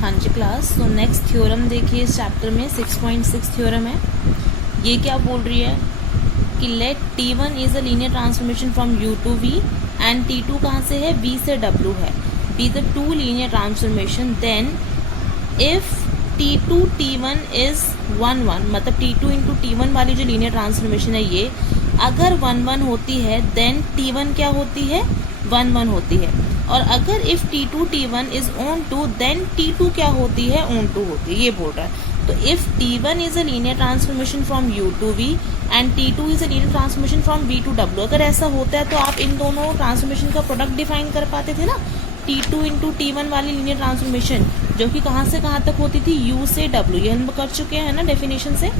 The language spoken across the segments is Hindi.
हाँ जी क्लास। तो नेक्स्ट थ्योरम देखिए इस चैप्टर में 6.6 थ्योरम है। ये क्या बोल रही है कि let T1 is a linear transformation from U to V and T2 कहाँ से है, V से W है, be the two linear transformation, then if T2 T1 is 1 1, मतलब T2 इंटू T1 वाली जो लीनियर ट्रांसफॉर्मेशन है ये अगर 1 1 होती है देन T1 क्या होती है, 1 1 होती है। और अगर if T2 T1 is onto then T2 क्या होती है, ऑन टू होती है, ये बोल रहा है। तो if T1 is a linear transformation from U to V and T2 is a linear transformation from V to W, अगर ऐसा होता है तो आप इन दोनों ट्रांसफॉर्मेशन का प्रोडक्ट डिफाइन कर पाते थे ना। T2 इंटू T1 वाली लीनियर ट्रांसफॉर्मेशन जो कि कहाँ से कहाँ तक होती थी, U से W, ये हम कर चुके हैं ना डेफिनेशन से।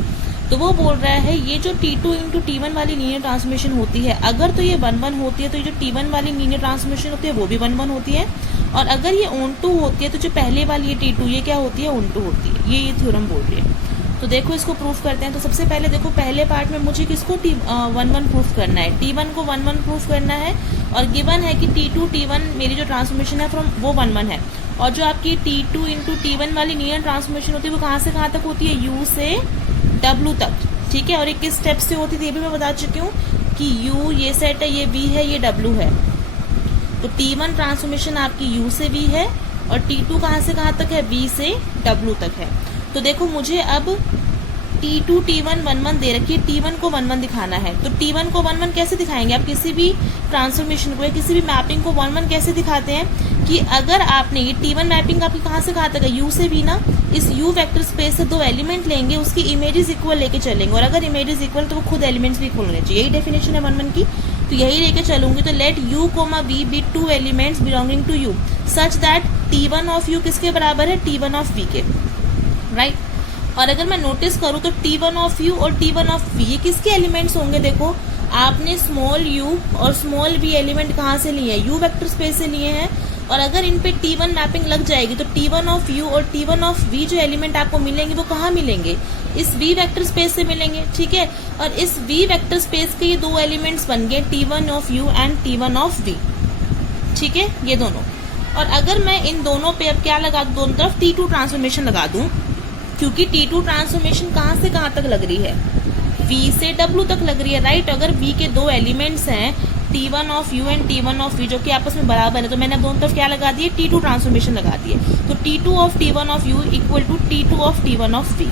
तो वो बोल रहा है ये जो T2 इंटू T1 वाली लीनियर ट्रांसफॉर्मेशन होती है अगर तो ये 1 1 होती है तो ये जो T1 वाली लीनियर ट्रांसफॉर्मेशन होती है वो भी 1 1 होती है। और अगर ये ऑन टू होती है तो जो पहले वाली ये T2 ये क्या होती है, ऑन टू होती है। ये थ्योरम बोल रही है। तो देखो इसको प्रूफ करते हैं। तो सबसे पहले देखो पहले पार्ट में मुझे किसको 1 1 प्रूफ करना है, T1 को 1 1 प्रूफ करना है। और गिवन है कि T2 T1 मेरी जो ट्रांसफॉर्मेशन है फ्रॉम वो 1 1 है। और जो आपकी T2 इंटू T1 वाली लीनियर ट्रांसफॉर्मेशन होती है वो कहाँ से कहाँ तक होती है, U से W तक, ठीक है। और ये किस स्टेप से होती थी ये भी मैं बता चुकी हूँ कि U ये सेट है, ये V है, ये W है। तो T1 ट्रांसफॉर्मेशन आपकी U से V है और T2 कहाँ से कहाँ तक है, V से W तक है। तो देखो मुझे अब T2 T1 1 1 दे रखी है, T1 को 1 1 दिखाना है। तो T1 को 1 1 कैसे दिखाएंगे, आप किसी भी ट्रांसफॉर्मेशन को या किसी भी मैपिंग को 1 1 कैसे दिखाते हैं कि अगर आपने ये T1 मैपिंग आपकी कहाँ से कहाँ तक है, U से V ना, इस U वेक्टर स्पेस से दो एलिमेंट लेंगे, उसकी इमेजेस इक्वल लेके चलेंगे। और अगर इमेजेस इक्वल तो वो खुद एलिमेंट्स भी इक्वल होने चाहिए, यही डेफिनेशन है 1 1 की। तो यही लेके चलूंगी। तो let U, V be two elements belonging to U such that T1 of U किसके बराबर है, T1 ऑफ V के, राइट। और अगर मैं नोटिस करूँ तो T1 ऑफ U और T1 ऑफ V ये किसके एलिमेंट्स होंगे, देखो आपने स्मॉल u और स्मॉल v एलिमेंट कहाँ से लिए हैं, U वेक्टर स्पेस से लिए हैं। और अगर इन पे T1 मैपिंग लग जाएगी तो T1 ऑफ U और T1 ऑफ V जो एलिमेंट आपको मिलेंगे वो कहाँ मिलेंगे, इस V वेक्टर स्पेस से मिलेंगे, ठीक है। और इस V वेक्टर स्पेस के ये दो एलिमेंट्स बन गए T1 of U and T1 of V, ठीक है, ये दोनों। और अगर मैं इन दोनों पे अब क्या लगा दूं, दोनों तरफ T2 ट्रांसफॉर्मेशन लगा दूं, क्योंकि T2 ट्रांसफॉर्मेशन कहाँ से कहाँ तक लग रही है, V से W तक लग रही है, राइट। अगर V के दो एलिमेंट्स हैं T1 of U and T1 of V जो कि आपस में बराबर है, तो मैंने दोनों तरफ क्या लगा दिए, T2 ट्रांसफॉर्मेशन लगा दिए। तो T2 of T1 of U equal to T2 of T1 of V।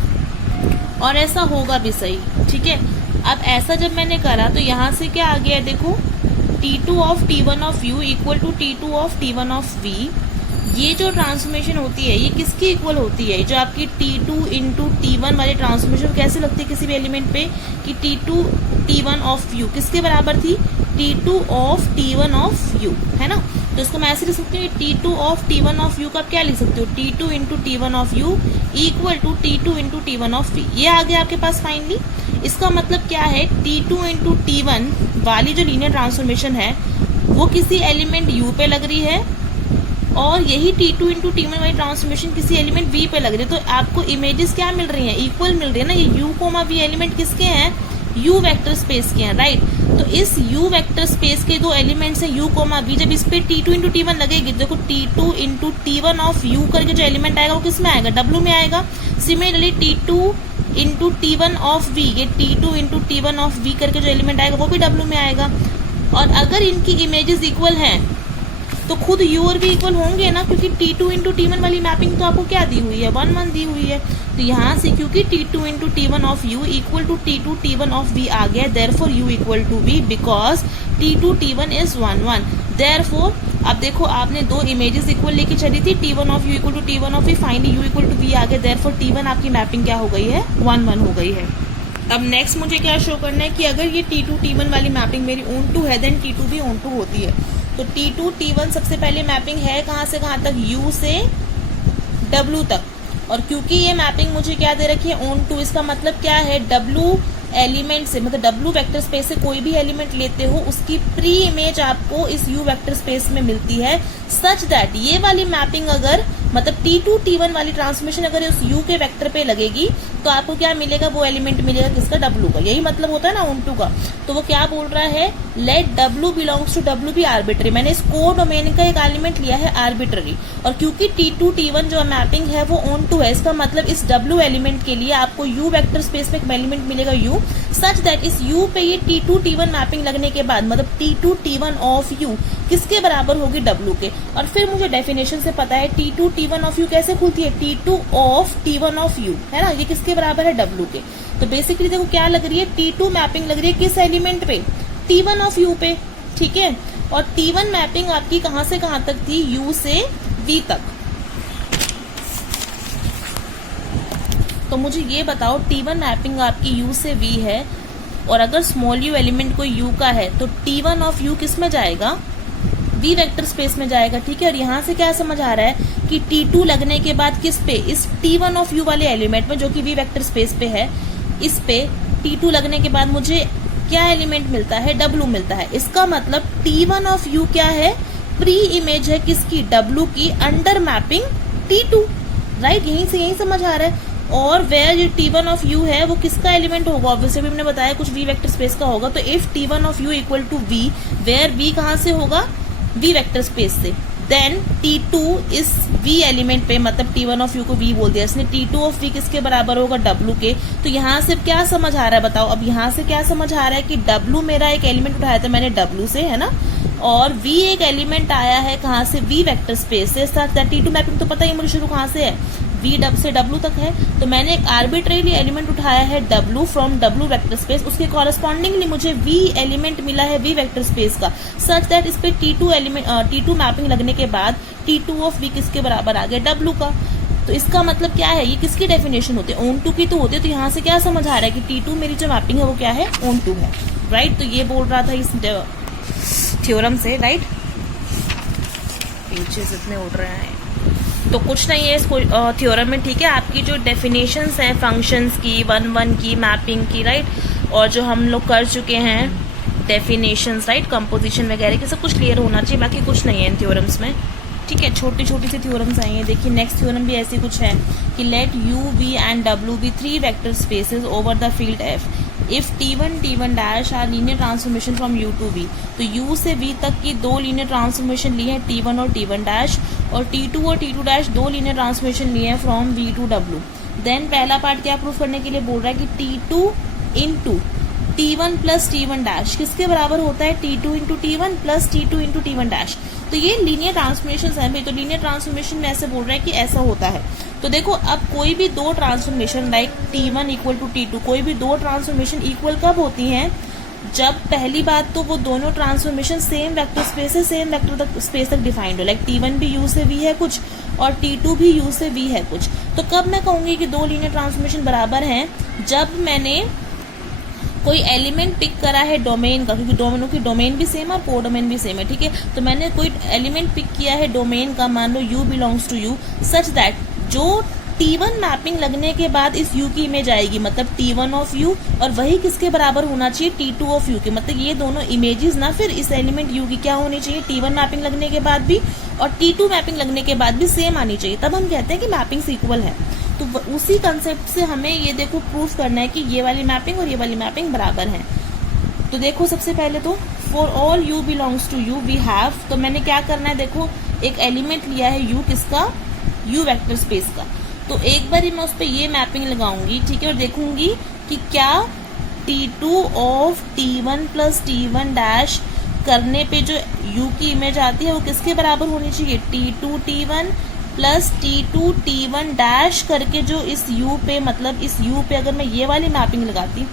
और ऐसा होगा भी सही, ठीक है। अब ऐसा जब मैंने करा तो यहाँ से क्या आ गया, देखो T2 of T1 of U equal to T2 of T1 of V। ये जो ट्रांसफॉर्मेशन होती है ये किसकी इक्वल होती है, जो आपकी T2 इंटू T1 वाली ट्रांसफॉर्मेशन कैसे लगती है किसी भी एलिमेंट पे कि T2 T1 ऑफ U किसके बराबर थी, T2 of T1 of U, है ना। तो इसको मैं ऐसे लिख सकती हूँ T2 of T1 of U का क्या लिख सकती हूँ, T2 into T1 of U equal to T2 into T1 of V। ये आ गया आपके पास फाइनली। इसका मतलब क्या है, T2 इंटू T1 वाली जो लीनियर ट्रांसफॉर्मेशन है वो किसी एलिमेंट U पे लग रही है और यही T2 इंटू T1 वाली ट्रांसफॉर्मेशन किसी एलिमेंट V पे लग रही है। तो आपको इमेजेस क्या मिल रही हैं, इक्वल मिल रही है ना। ये U, V एलिमेंट किसके हैं, U वेक्टर स्पेस के हैं, राइट। तो इस U वेक्टर स्पेस के दो एलिमेंट्स हैं U, V। जब इस पे T2 इंटू T1 लगेगी, देखो T2 into T1 of U करके जो एलिमेंट आएगा वो किस में आएगा, W में आएगा। Similarly T2 into T1 of V, ये T2 into T1 of V करके जो एलिमेंट आएगा वो भी W में आएगा। और अगर इनकी इमेजेस इक्वल हैं तो खुद U और V इक्वल होंगे ना, क्योंकि T2 इंटू T1 वाली मैपिंग तो आपको क्या दी हुई है, 1 1 दी हुई है। तो यहाँ से क्योंकि T2 into T1 of U equal to T2 T1 of V आ गया, therefore U equal to V because T2 T1 is 1 1। Therefore अब देखो आपने दो इमेजेस इक्वल लेके चली थी, T1 of U equal to T1 of V, finally U equal to V आ गया, देयरफॉर T1 आपकी मैपिंग क्या हो गई है, 1 1 हो गई है। अब नेक्स्ट मुझे क्या शो करना है कि अगर ये T2 T1 वाली मैपिंग मेरी ऑन टू है देन T2 भी ऑन टू होती है। तो T2 T1 सबसे पहले मैपिंग है कहाँ से कहाँ तक, U से W तक। और क्योंकि ये मैपिंग मुझे क्या दे रखी है, ऑन टू, इसका मतलब क्या है, W एलिमेंट से, मतलब W वेक्टर स्पेस से कोई भी एलिमेंट लेते हो उसकी प्री इमेज आपको इस U वेक्टर स्पेस में मिलती है, सच दैट ये वाली मैपिंग अगर मतलब T2 T1 वाली ट्रांसफॉर्मेशन अगर उस U के वेक्टर पे लगेगी तो आपको क्या मिलेगा, वो एलिमेंट मिलेगा किसका, W का। यही मतलब होता है ना ऑन टू का। तो वो क्या बोल रहा है, let W belongs to W be arbitrary. मैंने इस कोडोमेन का एक एलिमेंट लिया है आर्बिट्ररी, और क्योंकि T2 T1 जो मैपिंग है वो ऑन टू है, इसका मतलब इस W एलिमेंट के लिए आपको U वेक्टर स्पेस में एक एलिमेंट मिलेगा U, सच दैट इस U पे ये T2 T1 मैपिंग लगने के बाद मतलब T2 T1 ऑफ U किसके बराबर होगी, W के। और फिर मुझे डेफिनेशन से पता है T2 T1 ऑफ U कैसे खुलती है, T2 of T1 of U, है ना, ये किसके बराबर है, W के। तो बेसिकली देखो क्या लग रही है, T2 मैपिंग लग रही है किस एलिमेंट पे, T1 ऑफ U पे, ठीक है। और T1 मैपिंग आपकी कहां से कहां तक थी, U से V तक। तो मुझे ये बताओ T1 मैपिंग आपकी U से V है, और अगर स्मॉल u एलिमेंट कोई U का है तो T1 ऑफ U किस में जाएगा, V वेक्टर स्पेस में जाएगा, ठीक है। और यहाँ से क्या समझ आ रहा है कि T2 लगने के बाद किस पे, इस T1 ऑफ U वाले एलिमेंट में जो कि V वेक्टर स्पेस पे है, इस पे T2 लगने के बाद मुझे क्या एलिमेंट मिलता है, W मिलता है। इसका मतलब T1 ऑफ U क्या है, प्री इमेज है किसकी, W की, अंडर मैपिंग T2, राइट। यहीं से यही समझ आ रहा है। और वेयर जो T1 ऑफ U है वो किसका एलिमेंट होगा, ऑब्वियसली भी हमने बताया कुछ V वेक्टर स्पेस का होगा। तो if T1 of U equal to V, where V कहां से होगा, V वेक्टर स्पेस से, देन T2 इस V एलिमेंट पे, मतलब T1 ऑफ U को V बोल दिया इसने, T2 ऑफ V किसके बराबर होगा, W के। तो यहाँ से क्या समझ आ रहा है बताओ, अब यहाँ से क्या समझ आ रहा है कि W मेरा एक एलिमेंट उठाया था मैंने W से, है ना, और V एक एलिमेंट आया है कहाँ से, V वेक्टर स्पेस से। साथ T2 मैपिंग तो पता ही मुझे शुरू कहाँ से है, V से W तक है। तो मैंने एक आर्बिट्रेरी एलिमेंट उठाया है W from W vector space, उसके कॉरेस्पॉन्डिंगली मुझे V एलिमेंट मिला है V वेक्टर स्पेस का, सच दैट इस पे T2 मैपिंग लगने के बाद T2 ऑफ V किसके बराबर आ गया, W का। तो इसका मतलब क्या है, ये किसकी डेफिनेशन होती है, ऑन टू की तो होती है। तो यहाँ से क्या समझ आ रहा है कि T2 मेरी जो मैपिंग है वो क्या है, ऑन टू है, राइट। तो ये बोल रहा था इस थ्योरम से, राइट। पेजेस इतने उड़ रहे हैं, तो कुछ नहीं है इस थ्योरम में, ठीक है। आपकी जो डेफिनेशंस हैं फंक्शंस की, 1 की, मैपिंग की, राइट, और जो हम लोग कर चुके हैं डेफिनेशंस, राइट, कंपोजिशन वगैरह की, सब कुछ क्लियर होना चाहिए, बाकी कुछ नहीं है इन थ्योरम्स में, ठीक है। छोटी छोटी सी थ्योरम्स आई हैं। देखिए नेक्स्ट थ्योरम भी ऐसी कुछ है कि let U, V and W be 3 vector spaces over the field F if T1 T1 dash are linear transformation from U to V। तो U से V तक की दो लीनियर ट्रांसफॉर्मेशन ली है T1 और T1 डैश, और T2 और T2 डैश दो लीनियर ट्रांसफॉर्मेशन ली है from V to W। Then पहला पार्ट क्या प्रूफ करने के लिए बोल रहा है कि T2 into T1 plus T1 dash किसके बराबर होता है, T2 into T1 plus T2 into T1 dash. तो ये लीनियर ट्रांसफॉर्मेशन है भाई। तो लीनियर ट्रांसफॉर्मेशन में ऐसे बोल रहा है कि ऐसा होता है। तो देखो अब कोई भी दो transformation like T1 equal to T2, कोई भी दो ट्रांसफॉर्मेशन इक्वल कब होती हैं, जब पहली बात तो वो दोनों ट्रांसफॉर्मेशन सेम वेक्टर स्पेस से सेम वेक्टर तक स्पेस तक डिफाइंड हो, लाइक T1 भी U से V है कुछ और T2 भी U से V है कुछ। तो कब मैं कहूंगी कि दो लीनियर ट्रांसफॉर्मेशन बराबर हैं, जब मैंने कोई एलिमेंट पिक करा है डोमेन का, क्योंकि दोनों की डोमेन भी सेम है और कोडोमेन भी सेम है, ठीक है। तो मैंने कोई एलिमेंट पिक किया है डोमेन का, मान लो U belongs to U, such that जो T1 मैपिंग लगने के बाद इस U की इमेज आएगी, मतलब T1 ऑफ U, और वही किसके बराबर होना चाहिए, T2 ऑफ U के। मतलब ये दोनों इमेजेस ना फिर इस एलिमेंट U की क्या होनी चाहिए, T1 मैपिंग लगने के बाद भी और T2 मैपिंग लगने के बाद भी सेम आनी चाहिए, तब हम कहते हैं कि मैपिंग इक्वल है। तो उसी कंसेप्ट से हमें ये देखो प्रूफ करना है कि ये वाली मैपिंग और ये वाली मैपिंग बराबर है। तो देखो सबसे पहले तो for all U belongs to U we have, तो मैंने क्या करना है, देखो एक एलिमेंट लिया है U किसका, U वेक्टर स्पेस का। तो एक बार मैं उस पर ये मैपिंग लगाऊंगी, ठीक है, और देखूंगी कि क्या T2 of T1 plus T1 dash करने पे जो U की इमेज आती है वो किसके बराबर होनी चाहिए, T2 T1 plus T2 T1 dash करके जो इस U पे, मतलब इस U पे अगर मैं ये वाली मैपिंग लगाती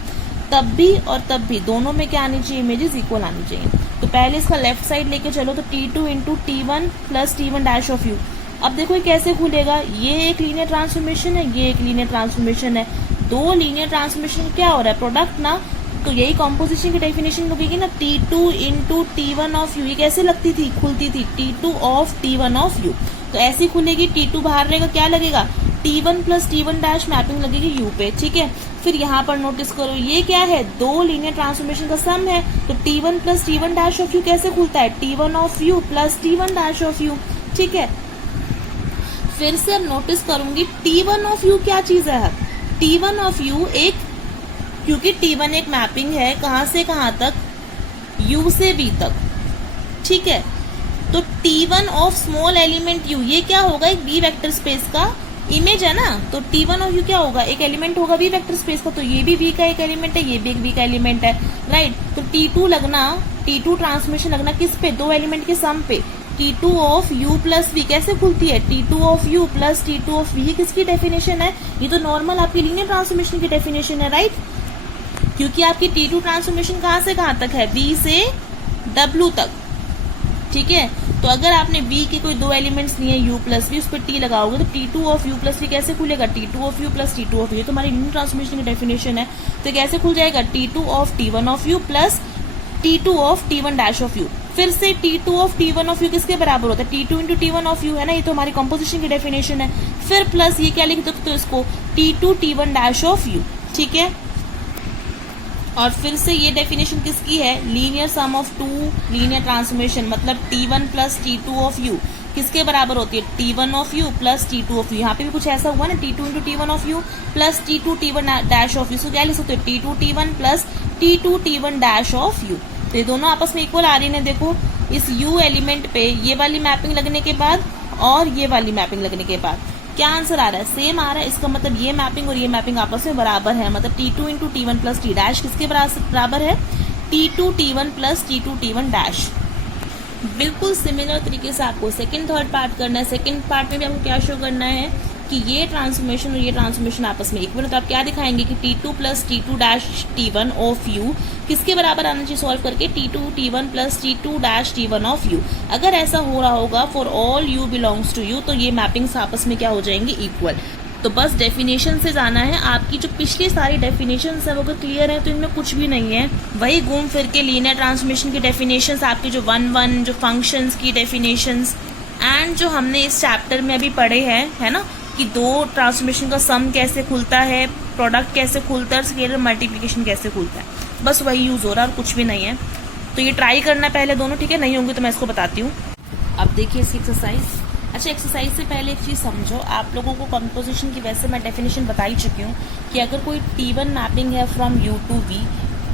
तब भी और तब भी दोनों में क्या आनी चाहिए, इमेजेस इक्वल आनी चाहिए। तो पहले इसका लेफ्ट साइड लेके चलो, तो T2 into T1 plus T1 dash of U। अब देखो ये कैसे खुलेगा, ये एक लीनियर ट्रांसफॉर्मेशन है, ये एक लीनियर ट्रांसफॉर्मेशन है, दो लीनियर ट्रांसफॉर्मेशन क्या हो रहा है, प्रोडक्ट ना। तो यही कॉम्पोजिशन की डेफिनेशन लगेगी ना, T2 into T1 of U। ये कैसे लगती थी, खुलती थी T2 of T1 of U। तो ऐसी खुलेगी, T2 बाहर रहेगा, क्या लगेगा, T1 plus T1 dash mapping लगेगी U पे, ठीक है। फिर यहाँ पर नोटिस करो ये क्या है, दो लीनियर ट्रांसफॉर्मेशन का सम है। तो T1 plus T1 dash of U कैसे खुलता है, T1 of U plus T1 dash of U, ठीक है। फिर से अब नोटिस करूंगी T1 ऑफ यू क्या चीज है। T1 ऑफ यू एक, क्योंकि T1 एक मैपिंग है कहां से कहां तक, U से V तक, ठीक है। तो T1 of small element U ये क्या होगा, एक V वेक्टर स्पेस का इमेज है ना। तो T1 ऑफ U क्या होगा, एक एलिमेंट होगा V वेक्टर स्पेस का। तो ये भी V का एक एलिमेंट है, ये भी एक V का एलिमेंट है, राइट। तो T2 लगना, T2 ट्रांसफॉर्मेशन लगना किस पे, दो एलिमेंट के सम पे। T2 of U plus V कैसे खुलती है, T2 of U plus T2 of V, ये किसकी डेफिनेशन है, ये तो नॉर्मल आपकी लीनियर ट्रांसफॉर्मेशन की डेफिनेशन है, राइट। क्योंकि आपकी T2 ट्रांसफॉर्मेशन कहां से कहां तक है, V से W तक, ठीक है। तो अगर आपने V के कोई दो एलिमेंट्स लिए U प्लस V, उस पर T लगाओगे तो T2 of U plus V कैसे खुलेगा, T2 of U plus T2 of V, ये तो हमारी लीनियर ट्रांसफॉर्मेशन की डेफिनेशन है। तो कैसे खुल जाएगा, T2 of T1 of U plus T2 of T1 dash of U। फिर से T2 of T1 of U किसके बराबर होता है, T2 into T1 of U है ना, ये तो हमारी कंपोजिशन की डेफिनेशन है। फिर प्लस ये क्या लिख सकते हो इसको, T2 T1 dash of U, ठीक है। और फिर से ये डेफिनेशन किसकी है, linear sum of two linear transformation, मतलब T1 plus T2 of U किसके बराबर होती है, T1 of U plus T2 of U। यहाँ पे भी कुछ ऐसा हुआ ना, T2 into T1 of U plus T2 T1 dash of U। सो क्या लिख सकते हो, T2 T1 plus T2 T1 dash of U। तो ये दोनों आपस में इक्वल आ रही है। देखो इस U एलिमेंट पे ये वाली मैपिंग लगने के बाद और ये वाली मैपिंग लगने के बाद क्या आंसर आ रहा है, सेम आ रहा है। इसका मतलब ये मैपिंग और ये मैपिंग आपस में बराबर है। मतलब T2 into T1 plus T dash किसके बराबर है, T2 T1 plus T2 T1 dash. बिल्कुल सिमिलर तरीके से आपको सेकंड थर्ड पार्ट करना है। सेकंड पार्ट में भी आपको क्या शो करना है कि ये ट्रांसफॉर्मेशन और ये ट्रांसफॉर्मेशन आपस में इक्वल है। तो आप क्या दिखाएंगे कि T2 plus T2 dash T1 of U किसके बराबर आना चाहिए सॉल्व करके, T2 T1 plus T2 dash T1 of U। अगर ऐसा हो रहा होगा for all U belongs to U, तो ये मैपिंग्स आपस में क्या हो जाएंगे, इक्वल। तो बस डेफिनेशन से जाना है। आपकी जो पिछली सारी डेफिनेशन है वो अगर क्लियर है तो इनमें कुछ भी नहीं है, वही घूम फिर के लीनियर ट्रांसफॉर्मेशन की डेफिनेशंस, आपकी जो 1-1 जो फंक्शंस की डेफिनेशंस एंड जो हमने इस चैप्टर में अभी पढ़े हैं, है ना, कि दो ट्रांसफॉर्मेशन का सम कैसे खुलता है, प्रोडक्ट कैसे खुलता है, स्केलर मल्टीप्लिकेशन कैसे खुलता है, बस वही यूज हो रहा है और कुछ भी नहीं है। तो ये ट्राई करना पहले दोनों, ठीक है। नहीं होंगे तो मैं इसको बताती हूँ। अब देखिए इसकी एक्सरसाइज। अच्छा, एक्सरसाइज से पहले एक चीज समझो, आप लोगों को कंपोजिशन की वैसे मैं डेफिनेशन बता ही चुकी हूँ कि अगर कोई T1 मैपिंग है from U to V,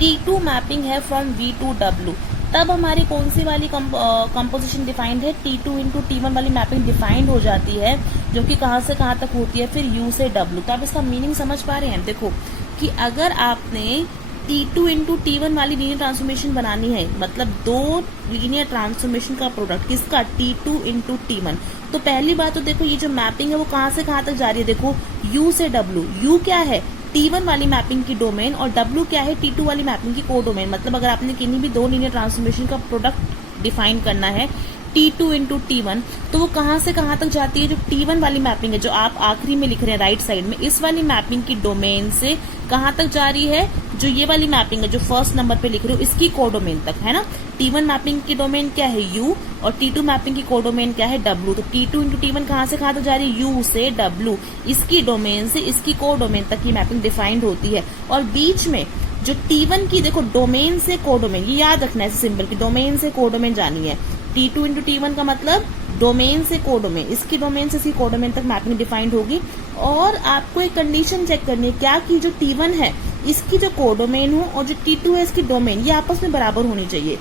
T2 mapping है फ्रॉम V टू W, तब हमारी कौन सी वाली कंपोजिशन डिफाइंड है, T2 इंटू T1 वाली मैपिंग डिफाइंड हो जाती है, जो कि कहाँ से कहाँ तक होती है, फिर U से W। तो आप इसका मीनिंग समझ पा रहे हैं। देखो कि अगर आपने T2 इंटू T1 वाली लीनियर ट्रांसफॉर्मेशन बनानी है, मतलब दो लीनियर ट्रांसफॉर्मेशन का प्रोडक्ट किसका, T2 इंटू T1, तो पहली बात तो देखो ये जो मैपिंग है वो कहाँ से कहाँ तक जा रही है। देखो U से W, U क्या है, T1 वाली मैपिंग की डोमेन, और W क्या है, T2 वाली मैपिंग की को डोमेन। मतलब अगर आपने किन्हीं भी दो लीनियर ट्रांसफॉर्मेशन का प्रोडक्ट डिफाइन करना है T2 इंटू T1, तो वो कहाँ से कहाँ तक जाती है, जो T1 वाली मैपिंग है जो आप आखिरी में लिख रहे हैं राइट साइड में, इस वाली मैपिंग की डोमेन से कहाँ तक जा रही है, जो ये वाली मैपिंग है जो फर्स्ट नंबर पे लिख रहे हो इसकी कोडोमेन तक, है ना। T1 मैपिंग की डोमेन क्या है, U, और T2 मैपिंग की कोडोमेन क्या है, W। तो T2 इंटू T1 कहाँ से कहाँ तक जा रही है, U से W, इसकी डोमेन से इसकी कोडोमेन तक की मैपिंग डिफाइंड होती है। और बीच में जो T1 की देखो डोमेन से कोडोमेन, ये याद रखना है सिंपल की डोमेन से कोडोमेन जानी है। T2 इंटू T1 का मतलब डोमेन से कोडोमेन, इसकी डोमेन से इसकी कोडोमेन तक मैपिंग डिफाइंड होगी। और आपको एक कंडीशन चेक करनी है क्या, कि जो T1 है इसकी जो कोडोमेन हो और जो T2 है इसकी डोमेन, ये आपस में बराबर होनी चाहिए।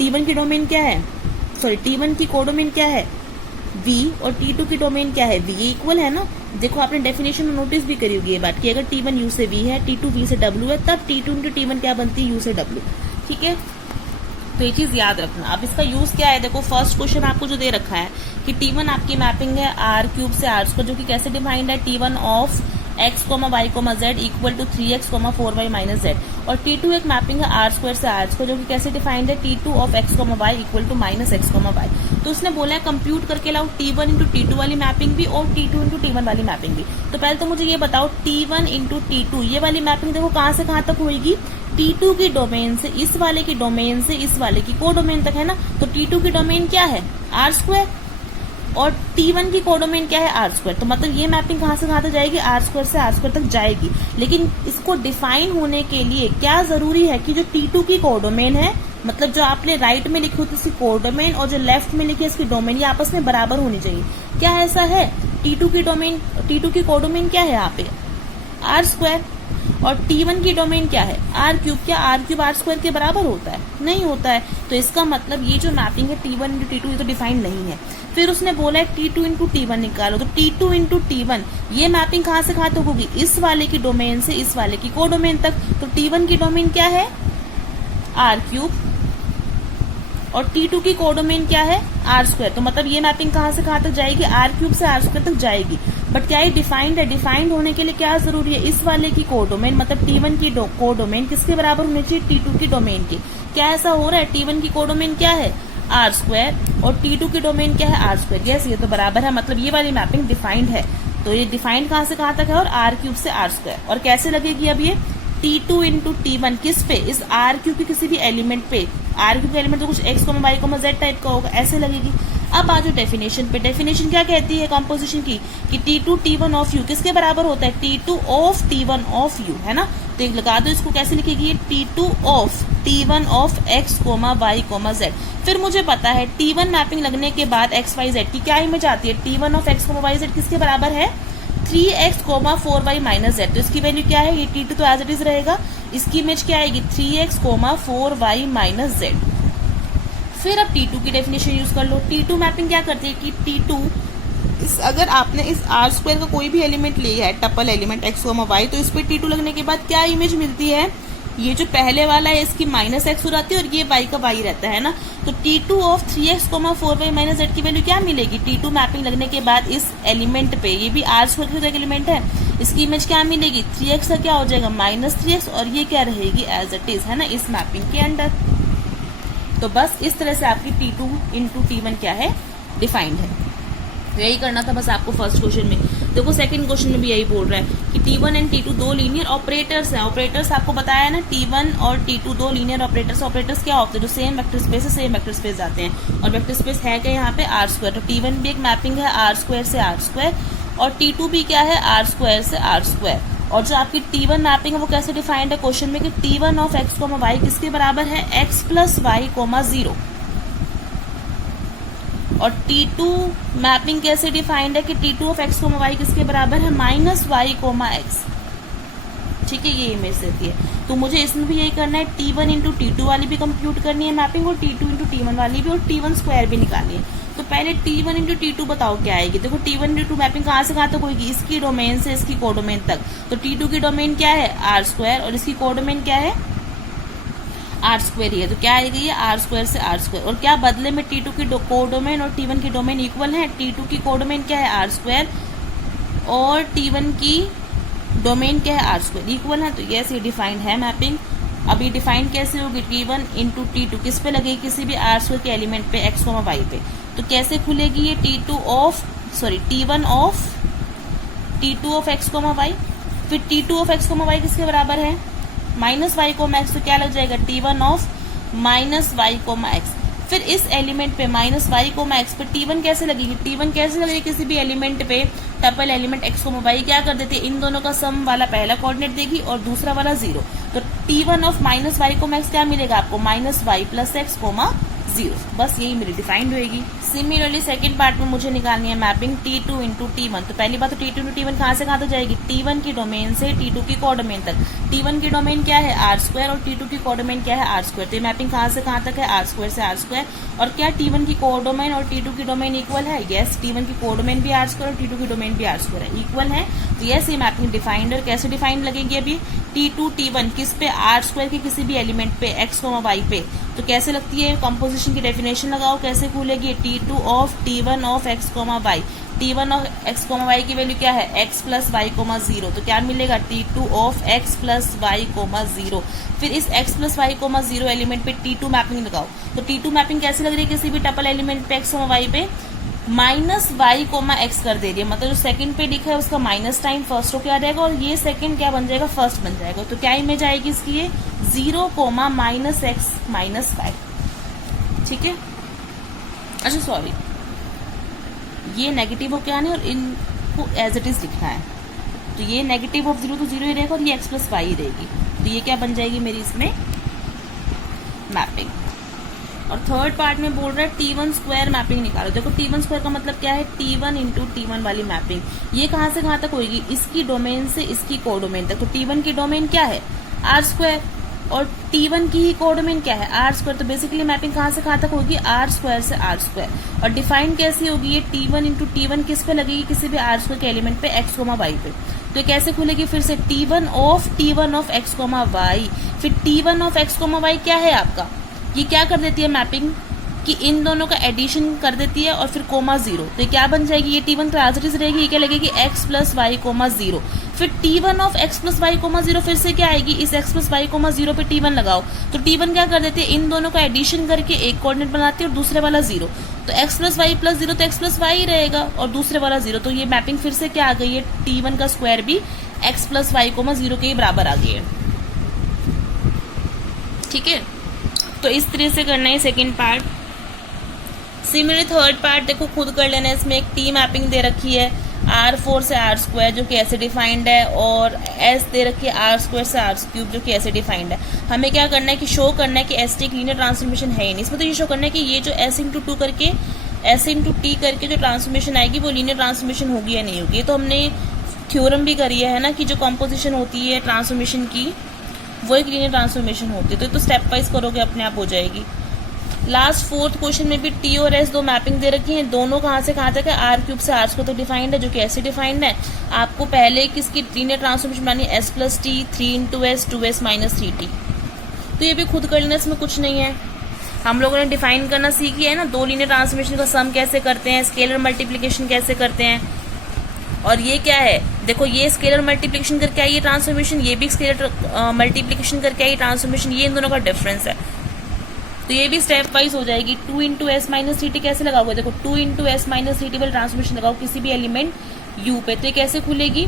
T1 की डोमेन क्या है, T1 की कोडोमेन क्या है, V, और T2 की डोमेन क्या है, V, ये इक्वल है ना। देखो आपने डेफिनेशन में नोटिस भी करी होगी ये बात कि अगर T1 U से V है, T2 V से W है, तब T2 इंटू T1 क्या बनती है, U से W, ठीक है। तो ये चीज याद रखना। अब इसका यूज क्या है, देखो फर्स्ट क्वेश्चन आपको जो दे रखा है कि T1 आपकी मैपिंग है R³ से R², जो कि कैसे डिफाइंड है, T1 of x, y, z equal to 3x, 4y minus z, और T2 एक मैपिंग है R² से R², जो कि कैसे डिफाइंड है, T2 of x, y equal to minus x, y। तो उसने बोला है कंप्यूट करके लाओ T1 इंटू T2 वाली मैपिंग भी और T2 इंटू T1 वाली मैपिंग भी। तो पहले तो मुझे ये बताओ T1 इंटू T2 ये वाली मैपिंग देखो कहाँ से कहाँ तक होगी, T2 की डोमेन से इस वाले की डोमेन से इस वाले की कोडोमेन तक, है ना। तो T2 की डोमेन क्या है, R² और T1 की कोडोमेन क्या है, R²। तो मतलब ये मैपिंग कहाँ से कहाँ तक जाएगी, R² से R² तक जाएगी। लेकिन इसको डिफाइन होने के लिए क्या जरूरी है कि जो T2 की कोडोमेन है, मतलब जो आपने राइट में लिखी होती है इसकी कोडोमेन और जो लेफ्ट में लिखी है इसकी डोमेन, ये आपस में बराबर होनी चाहिए। क्या ऐसा है, T2 की कोडोमेन क्या है यहाँ पे आर स्क्वायर, और T1 की डोमेन क्या है आर क्यूब। क्या आर क्यूब आर स्क्वायर के बराबर होता है? नहीं होता है। तो इसका मतलब ये जो मैपिंग है T1 इंटू T2 ये तो डिफाइंड नहीं है। फिर उसने बोला है T2 इंटू T1 निकालो, तो T2 इंटू T1 ये मैपिंग कहाँ से कहाँ तक होगी? इस वाले की डोमेन से इस वाले की कोडोमेन तक। तो T1 की डोमेन क्या है आर क्यूब, और T2 की कोडोमेन क्या है आर स्क्वायर। तो मतलब ये मैपिंग कहाँ से कहाँ तक जाएगी? आर क्यूब से आर स्क्वायर तक जाएगी। बट क्या ये डिफाइंड है? डिफाइंड होने के लिए क्या जरूरी है? इस वाले की कोडोमेन मतलब T1 की कोडोमेन किसके बराबर होनी चाहिए? T2 की डोमेन की। क्या ऐसा हो रहा है? T1 की कोडोमेन क्या है आर स्क्वायर, और T2 की डोमेन क्या है आर स्क्वायर। यस, ये तो बराबर है, मतलब ये वाली मैपिंग डिफाइंड है। तो ये डिफाइंड कहाँ से कहाँ तक है? और आर क्यूब से आर स्क्वायर। और कैसे लगेगी अब ये? T2 इंटू T1 किस पे? इस आर क्यूब के किसी भी एलिमेंट पे। आर क्यूब का एलिमेंट तो कुछ x, y, z टाइप का होगा, ऐसे लगेगी। अब आ जाओ डेफिनेशन पे। डेफिनेशन क्या कहती है कॉम्पोजिशन की? कि T2 T1 ऑफ u किसके बराबर होता है? T2 of T1 of u, है ना। तो एक लगा दो, इसको कैसे लिखेगी? T2 of T1 of x, y, z। फिर मुझे पता है T1 मैपिंग लगने के बाद x, y, z की क्या इमेज आती है? T1 of x, y, z किसके बराबर है? 3x, 4y minus z। तो इसकी वैल्यू क्या है? ये T2 तो एज इट इज रहेगा। इसकी इमेज क्या आएगी? 3x, 4y minus z। फिर अब T2 की डेफिनेशन यूज कर लो। T2 मैपिंग क्या करती है कि T2 अगर आपने इस आर स्क्वायर का कोई भी एलिमेंट लिया है, टपल एलिमेंट x, y, तो इस पे T2 लगने के बाद क्या इमेज मिलती है? ये जो पहले वाला है इसकी माइनस x हो जाती है, और ये y का y रहता है ना। तो T2 of 3x, 4y minus z की वैल्यू क्या मिलेगी? T2 मैपिंग लगने के बाद इस एलिमेंट पे, ये भी आर स्क्वायर का एलिमेंट है, इसकी इमेज क्या मिलेगी? 3x का क्या हो जाएगा? माइनस 3x, और ये क्या रहेगी? एज इट इज, है ना, इस मैपिंग के अंडर। तो बस इस तरह से आपकी T2 इंटू T1 क्या है? डिफाइंड है। यही करना था बस आपको फर्स्ट क्वेश्चन में। देखो सेकंड क्वेश्चन में भी यही बोल रहा है कि T1 एंड T2 दो लीनियर ऑपरेटर्स हैं। ऑपरेटर्स आपको बताया है ना, T1 और T2 दो लीनियर ऑपरेटर्स। ऑपरेटर्स क्या होते हैं? जो सेम वेक्टर स्पेस है, सेम वेक्टर स्पेस जाते हैं। और वेक्टर स्पेस है क्या यहाँ पे? R square. तो T1 भी एक मैपिंग है आर स्क्वायर से आर स्क्वायर, और T2 भी क्या है? आर स्क्वायर से आर स्क्वायर। और जो आपकी T1 मैपिंग है वो कैसे डिफाइंड है क्वेश्चन में? कि T1 ऑफ x, y किसके बराबर है? x plus y, 0। और T2 मैपिंग कैसे डिफाइंड है? कि T2 ऑफ x, y किसके बराबर है? Minus y, x। ठीक है, ये इमेज देती है। तो मुझे इसमें भी यही करना है, T1 इंटू T2 वाली भी कंप्यूट करनी है मैपिंग, और T2 इंटू T1 वाली भी, और T1 स्क्वायर भी निकालनी है। तो पहले T1 इंटू T2 बताओ क्या आएगी। देखो T1 इंटू T2 मैपिंग कहाँ से कहाँ तक होगी? इसकी डोमेन से इसकी कोडोमेन तक। तो T2 की डोमेन क्या है? आर स्क्वायर, और इसकी कोडोमेन क्या है? आर स्क्वायर ही है। तो क्या आएगी? ये आर स्क्वायर से आर स्क्वायर। और क्या बदले में T2 की कोडोमेन और T1 की डोमेन इक्वल है? T2 की कोडोमेन क्या है? आर स्क्वायर, और T1 की डोमेन क्या है? आर स्क्वायर, इक्वल है। तो यस, ये डिफाइंड है मैपिंग। अभी डिफाइंड कैसे होगी? T1 इंटू T2 किस पे लगेगी? किसी भी आर स्क्वायर के एलिमेंट पे, x, y पे। तो कैसे खुलेगी ये? T1 of x, y। फिर T2 ऑफ x, y किसके बराबर है? Minus y, x। तो क्या लग जाएगा? T1 of minus y, x। फिर इस एलिमेंट पे माइनस वाई, x पे T1 कैसे लगेगी? T1 कैसे लगेगी? किसी भी एलिमेंट पे टपल एलिमेंट x, y क्या कर देते हैं? इन दोनों का सम वाला पहला कोऑर्डिनेट देगी और दूसरा वाला 0। तो T1 of minus y, x क्या मिलेगा आपको? Minus y plus x, 0। बस यही मेरी डिफाइंड होगी। सिमिलरली सेकंड पार्ट में मुझे निकालनी है मैपिंग T2 इंटू T1। तो पहली बात तो T2 इंटू T1 कहाँ से कहाँ तक जाएगी? T1 की डोमेन से T2 की कोडोमेन तक। T1 की डोमेन क्या है? आर स्क्वायर, और T2 की कोडोमेन क्या है? R square. तो ये मैपिंग कहाँ से कहाँ तक है? आर स्क्वायर से आर स्क्वायर। और क्या T1 की कोडोमेन और T2 की डोमेन इक्वल है? यस, T1 की कोडोमेन भी आर स्क्वायर और T2 की डोमेन भी आर स्क्वायर है, इक्वल है। तो यस, ये मैपिंग डिफाइंड। और कैसे डिफाइंड लगेगी अभी? T2 T1 किस पे? आर स्क्वायर के किसी भी एलिमेंट पे, x, y पे। तो कैसे लगती है? कंपोजिशन की डेफिनेशन लगाओ, कैसे खुलेगी? T2 of T1 of x, y। T1 of x, y की वैल्यू क्या है? x plus y, 0। तो क्या मिलेगा? T2 of x plus y, 0। फिर इस x प्लस वाई, 0 एलिमेंट पे T2 मैपिंग लगाओ। तो T2 मैपिंग कैसे लग रही है? किसी भी टपल एलिमेंट पे x, y पे माइनस वाई, x कर दे रही है। मतलब जो सेकंड पे लिखा है उसका माइनस टाइम फर्स्ट को क्या रहेगा, और ये सेकंड क्या बन जाएगा? फर्स्ट बन जाएगा। तो क्या इमेज आएगी इसकी? ये 0, माइनस x माइनस वाई। ठीक है, अच्छा सॉरी, ये नेगेटिव हो क्या नहीं, और इनको एज इट इज लिखना है। तो ये नेगेटिव ऑफ 0 तो 0 ही रहेगा, और ये x प्लस वाई रहेगी। तो ये क्या बन जाएगी मेरी इसमें मैपिंग। और थर्ड पार्ट में बोल रहा है T1 स्क्वायर मैपिंग निकालो। देखो T1 स्क्वायर का मतलब क्या है, T1 इंटू T1 वाली मैपिंग। ये कहाँ से कहाँ तक होगी, इसकी डोमेन से इसकी कोडोमेन तक। तो T1 की डोमेन क्या है, R स्क्वायर, और T1 की ही कोडोमेन क्या है, R स्क्वायर। तो बेसिकली मैपिंग कहाँ से कहाँ तक होगी, R स्क्वायर से R स्क्वायर। और डिफाइन कैसी होगी ये, T1 इंटू T1 किस पे लगेगी, किसी भी R स्क्वायर के एलिमेंट पे x, y पे। तो कैसे खुलेगी फिर से, T1 ऑफ x, y। फिर T1 ऑफ x, y क्या है आपका, ये क्या कर देती है मैपिंग कि इन दोनों का एडिशन कर देती है और फिर कोमा 0। तो ये क्या बन जाएगी, ये T1 ट्रांजिटिव रहेगी, ये क्या लगेगी, x प्लस वाई कोमा 0। फिर T1 of x plus y comma 0 फिर से क्या आएगी, इस x प्लस वाई कोमा 0 पे T1 लगाओ। तो T1 क्या कर देती है, इन दोनों का एडिशन करके एक कोऑर्डिनेट बनाती है और दूसरे वाला 0। तो x प्लस वाई प्लस 0 तो x प्लस वाई रहेगा और दूसरे वाला 0। तो ये मैपिंग फिर से क्या आ गई है, T1 का स्क्वायर भी x प्लस वाई कोमा 0 के ही बराबर आ गई है। ठीक है, तो इस तरह से करना है second part. Similarly third part देखो खुद कर लेना है। इसमें एक टी मैपिंग दे रखी है R4 से R स्क्वायर जो कि ऐसे डिफाइंड है, और S दे रखी है R स्क्वायर से R क्यूब जो कि ऐसे डिफाइंड है। हमें क्या करना है कि शो करना है कि S एक लीनियर ट्रांसफॉर्मेशन है ही नहीं। इसमें तो ये शो करना है कि ये जो S इंटू टू करके S इंटू टी करके जो ट्रांसफॉर्मेशन आएगी वो लीनियर ट्रांसफॉर्मेशन होगी या नहीं होगी। तो हमने थ्योरम भी करी है ना कि जो कॉम्पोजिशन होती है ट्रांसफॉर्मेशन की वो एक लीनियर ट्रांसफॉर्मेशन होती है। तो स्टेप वाइज करोगे अपने आप हो जाएगी। लास्ट फोर्थ क्वेश्चन में भी टी और एस दो मैपिंग दे रखी है, दोनों कहाँ से कहाँ तक है, आर क्यूब से आर स्क्वायर तो डिफाइंड है जो कि ऐसे डिफाइंड है। आपको पहले किसकी लीनियर ट्रांसफॉर्मेशन बनानी है, S plus T, 3 into S, 2s minus 3t। तो ये भी खुद कर लेना, इसमें कुछ नहीं है। हम लोगों ने डिफाइन करना सीखी है ना, दो लीनियर ट्रांसफॉर्मेशन का सम कैसे करते हैं, स्केलर मल्टीप्लीकेशन कैसे करते हैं। और ये क्या है, देखो ये स्केलर मल्टीप्लिकेशन करके आई ये ट्रांसफॉर्मेशन, ये भी स्केलर मल्टीप्लिकेशन करके आई ट्रांसफॉर्मेशन, ये इन दोनों का डिफरेंस है। तो ये भी स्टेप वाइज हो जाएगी। 2 इंटू एस माइनस 3t कैसे लगाओगे, देखो 2 इंटू एस माइनस 3t वाली ट्रांसफॉर्मेशन लगाओ किसी भी एलिमेंट u पे। तो ये कैसे खुलेगी,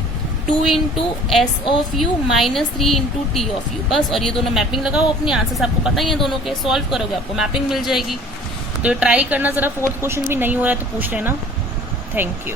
2 into S of you minus 3 into T of you, बस। और ये दोनों मैपिंग लगाओ, अपनी आंसर्स आपको पता ही है दोनों के, सॉल्व करोगे आपको मैपिंग मिल जाएगी। तो ट्राई करना जरा, फोर्थ क्वेश्चन भी नहीं हो रहा है तो पूछ लेना। Thank you.